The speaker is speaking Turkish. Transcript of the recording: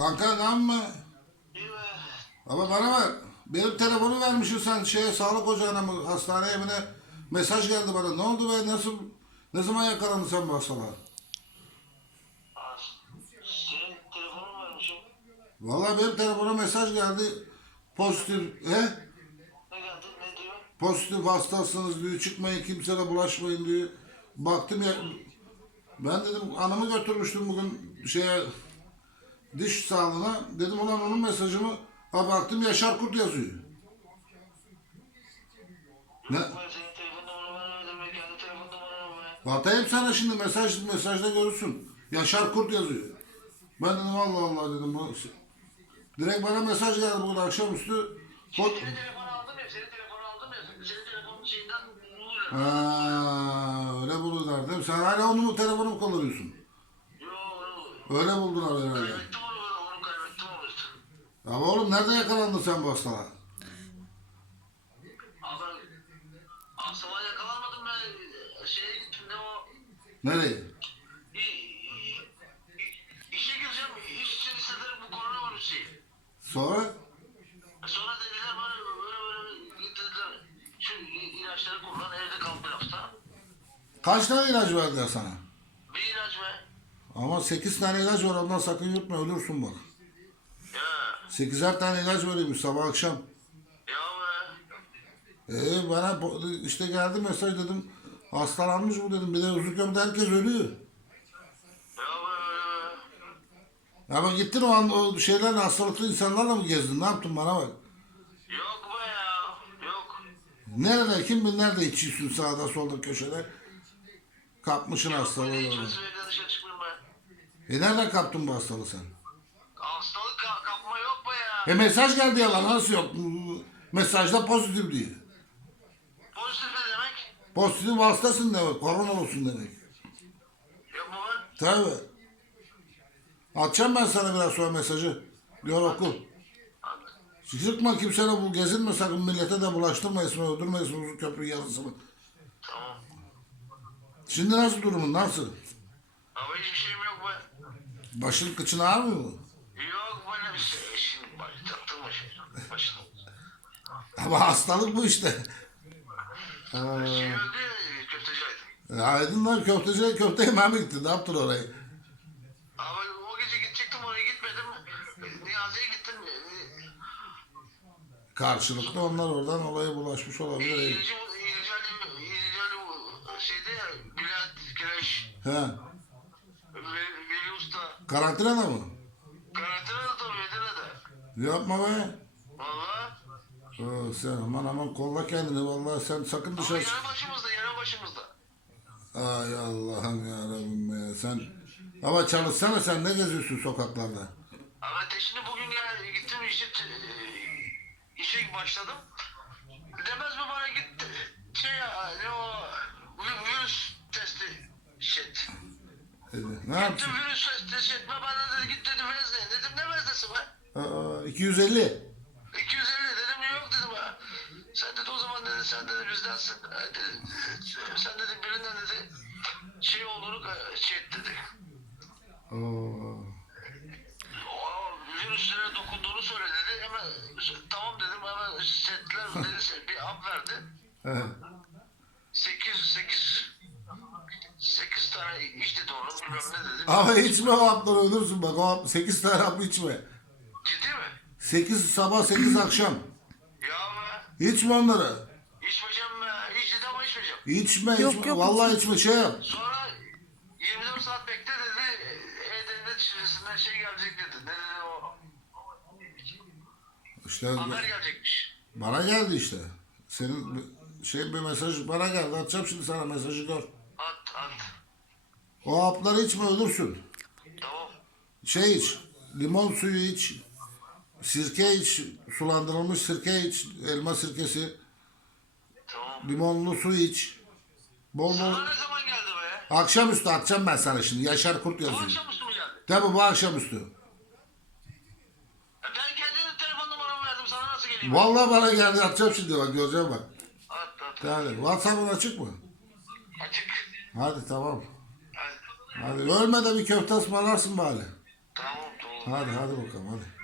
Kanka lan mı? Ama bana bak. Benim telefonu vermişsin sen şeye sağlık ocağına mı hastaneye mi ne? Mesaj geldi bana. Ne oldu be? Nasıl ne zaman yakalandın sen bu hastalığa? Senin telefonun. Vallahi benim telefona mesaj geldi. Pozitif. He? Ne geldi? Ne diyor? Pozitif hastasınız diyor. Çıkmayın kimseye bulaşmayın diyor. Baktım ya. Ben dedim anamı götürmüştüm bugün şeye diş sağlığına. Dedim ulan onun mesajımı ha baktım Yaşar Kurt yazıyor. Ne? Atayım sana şimdi mesaj mesajda görürsün. Yaşar Kurt yazıyor. Ben dedim Allah Allah dedim. Bu, direkt bana mesaj geldi bugün akşamüstü. Kod, Senin telefonu aldım ya. Senin telefonu aldım ya. Senin telefonun şeyinden buluyor. ha, öyle buldular değil mi? Sen hala onu mu telefonu mu kullanıyorsun? Yo yo. Öyle buldular herhalde. Ama oğlum nerede yakalandın sen bu hastalığa? Abi hastalığa yakalanmadım ben. Şeye gittim ne o. Nereye? İşe gireceğim. İş için istediler bu koronavirüs şeyi. Sonra? Sonra dediler bana böyle böyle dediler. Şu ilaçları kullan evde kal bir hafta. Kaç tane ilaç verdiler sana? Bir ilaç be. Ama 8 tane ilaç var ondan sakın yutma ölürsün bak. Ya. 8'er tane ilaç veriyormuş sabah akşam. Ya be. Ee bana işte geldi mesaj dedim. Hastalanmış bu dedim. Bir de Uzunköprü'de herkes ölüyor. Ya be be. Ama gittin o an o şeylerle hastalıklı insanlarla mı gezdin? Ne yaptın bana bak. Yok be ya. Yok. Nerede kim bilir nerede içiyorsun sağda solda köşede. Kapmışsın hastalığı. böyle orada. içmesi evden dışarı çıkmıyorum ben. E nereden kaptın bu hastalığı sen? E mesaj geldi ya lan nasıl yok? Mesajda pozitif diyor. Pozitif ne demek? Pozitif hastasın demek. Korona olsun demek. Yok mu? Tabii. Atacağım ben sana biraz sonra mesajı. Diyor oku. Çıkma kimseyle bu gezinme sakın millete de bulaştırma ismi öldürme ismi uzun köprü yarısını. Tamam. Şimdi nasıl durumun nasıl? Ama hiçbir şeyim yok be. Başın kıçın ağrmıyor mu? Yok böyle bir şey. Şimdi bak taktırma şey. Başına. Ama hastalık bu işte. Şey öldü köfteci Aydın. E, Aydın lan köfteci köfte yemeye mi gittin? Ne yaptın orayı? Abi o gece gidecektim oraya gitmedim. Niyazi'ye gittim. Karşılıklı onlar oradan olaya bulaşmış olabilir. İlci, İlci Ali, İlci Ali bu şeyde ya, Bülent Kireç, He. Veli, Veli Usta. Karantinada mı? Yapma be. Valla. Oo, sen aman aman kolla kendini vallahi sen sakın Ama dışarı yanı başımızda, yanı başımızda. Ay Allah'ım ya Rabbim ya sen ama çalışsana sen ne geziyorsun sokaklarda? Ama te- şimdi bugün ya gittim işe, işe başladım. Demez mi bana git şey ya, ne o vi- virüs testi şet. Dedi. Ne yaptın? Gittim virüs testi etme bana dedi git dedi vezne. Dedim ne veznesi be? Aa, 250. 250 dedim yok dedim ha. Sen dedi o zaman dedi sen dedi bizdensin. Ha, dedi, sen dedi birinden dedi şey olduğunu e, şey et dedi. Oo. O virüslere dokunduğunu söyle dedi. Hemen tamam dedim hemen setler dedi bir ap verdi. He. 8 8 8 tane iç dedi onu bilmem ne dedi. Ama içme o hapları ölürsün bak o hap 8 tane hap içme. Ciddi mi? 8 sabah 8 akşam. Ya be İçme onları. içmeyeceğim be. Hiç dedi ama içmeyeceğim. İçme Yok, içme. yok, Vallahi içme şey yap. Sonra 24 saat bekle dedi. E-Devlet şirketinden şey gelecek dedi. Ne dedi o? İşte Haber gelecekmiş. bana geldi işte. Senin bir- şey bir mesaj bana geldi. Atacağım şimdi sana mesajı gör. At at. O hapları içme ölürsün. Tamam. Şey iç. Limon suyu iç. Sirke iç. Sulandırılmış sirke iç. Elma sirkesi. Tamam. Limonlu su iç. Bol bol. Sana ne zaman geldi be? Akşamüstü atacağım ben sana şimdi. Yaşar Kurt Bu yazıyor. akşamüstü mü geldi? Tabi bu akşamüstü. E Ben kendinin telefon numaramı verdim. Sana nasıl geleyim? Vallahi bana geldi atacağım şimdi bak göreceğim bak. At at. Hadi WhatsApp'ın açık mı? Açık. Hadi tamam. Hadi. Hadi ölmeden bir köfte ısmarlarsın bari. Tamam tamam. Hadi hadi bakalım hadi.